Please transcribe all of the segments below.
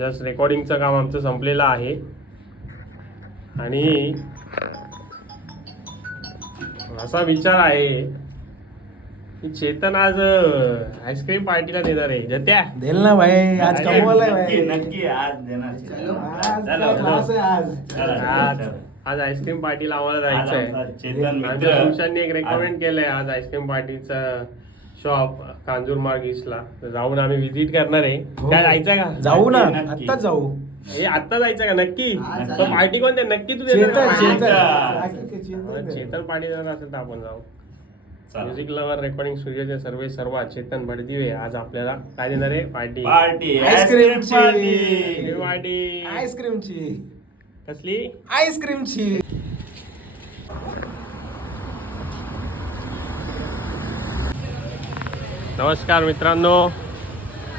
Just रेकॉर्डिंगचं काम आमचं संपलेलं आहे आणि असा विचार आहे की चेतन आज आईस्क्रीम पार्टीला देणार आहे. जत्या देल ना भाई, आज कमवलाय भाई. नक्की आज देणार. आज काय class आहे आज. आज आईस्क्रीम पार्टीला आम्हाला जायचं आहे. चेतन आमच्या मित्र पुरुषांनी एक रेकमेंड केलंय आज आईस्क्रीम पार्टीचं शॉप कांजूरमार्ग ईस्टला. जाऊन आम्ही व्हिजिट करणार आहे. काय जायचं का? जाऊ ना, नक्की. आत्ताच जाऊ. हे आत्ता जायचं का? नक्की. आज तो पार्टी कोणते नक्की तू चेतन देणार का? चेतन चेतन पार्टी देणार असेल तर आपण जाऊ. चला. म्युझिक लवर रेकॉर्डिंग स्टुडिओचे सर्व चेतन भडदिवे आज आपल्याला काय देणार आहे? पार्टी. पार्टी आईस्क्रीमची. पार्टी आईस्क्रीमची. कसली? आईस्क्रीमची. नमस्कार मित्रांनो,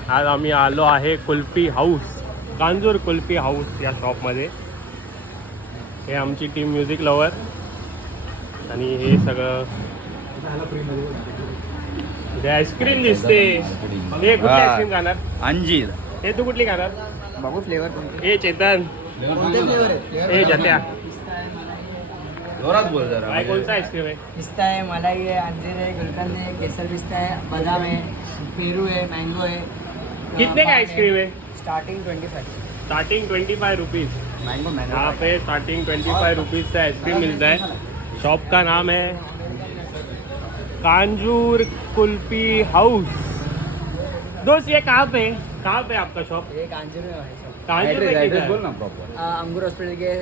आज आम्ही आलो आहे कुल्फी हाऊस, कांजूर कुल्फी हाऊस या शॉपमध्ये. हे आमची टीम म्युझिक लवर आणि हे सगळं इथे आईस्क्रीम दिसते. हे कुठली आईस्क्रीम खाणार? अंजीर. हे तू कुठली खाणार? बाबू फ्लेवर कोणते हे चेतन. फ्लेवर हे जत्या. जोरात बोल जरा. काय कोणता आईस्क्रीम आहे? पिस्ता है, मलाई है, अंजीर है, गुलकंद है, केसर पिस्ता है, बादाम है, पेरू है, मैंगो है. कितने का आइसक्रीम है? स्टार्टिंग 25. Starting 25 rupees. मैंगो यहाँ पे स्टार्टिंग 25 रुपीज़ से आइसक्रीम मिलता है. शॉप का नाम है कांजूर कुल्फी हाउस. दोस्त ये कहाँ पे आपका शॉप? ये कांजूर में है सब. कांजूर में किधर? बोल ना प्रॉपर. अंगूर हॉस्पिटल के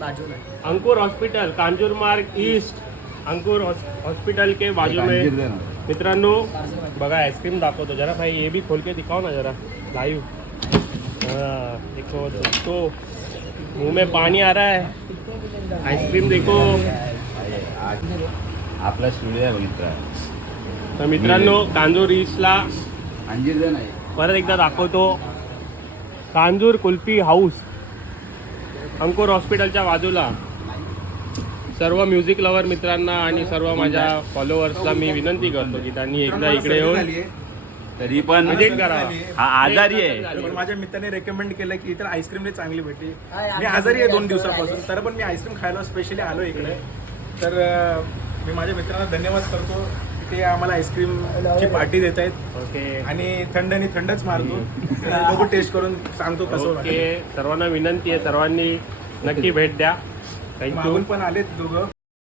बाजू में. अंकुर हॉस्पिटल कांजूर मार्ग ईस्ट, अंकुर हॉस्पिटल के बाजू में. मित्रांनो बघा आइसक्रीम दाखवतो जरा भाई. ये भी खोल के दिखाओ ना जरा लाइव. हाँ देखो दोस्तों, मुंह में पानी आ रहा है. आइसक्रीम देखो. आपला स्टुडिओ आहे मित्र. तर मित्रांनो कांजूर ईस्टला अंजीर दे नाही. परत एकदा दाखवतो. कांजूर कुल्फी हाऊस अंकुर हॉस्पिटलच्या बाजूला. सर्व म्युझिक लवर मित्रांना आणि सर्व माझ्या फॉलोअर्सला मी विनंती करतो की त्यांनी एकदा इकडे येऊन तरी पण विजिट करा. हा आजारी आहे. पण माझ्या मित्राने रेकमेंड केलं की इतर आईस्क्रीम चांगली भेटली. हाय, मी आजारी आहे 2 दिवसापासून, तर पण मी आईस्क्रीम खायला स्पेशली आलो इकडे. तर मी माझ्या मित्रांना धन्यवाद करतो की ते आम्हाला आईस्क्रीमची पार्टी देत आहेत. ओके आणि थंडच मारतो. बघू टेस्ट करून सांगतो कसं ओके. वाटतं. सर्वांना विनंती आहे, सर्वांनी नक्की भेट द्या. थँक्यू. मागून पण आलेत दोघं.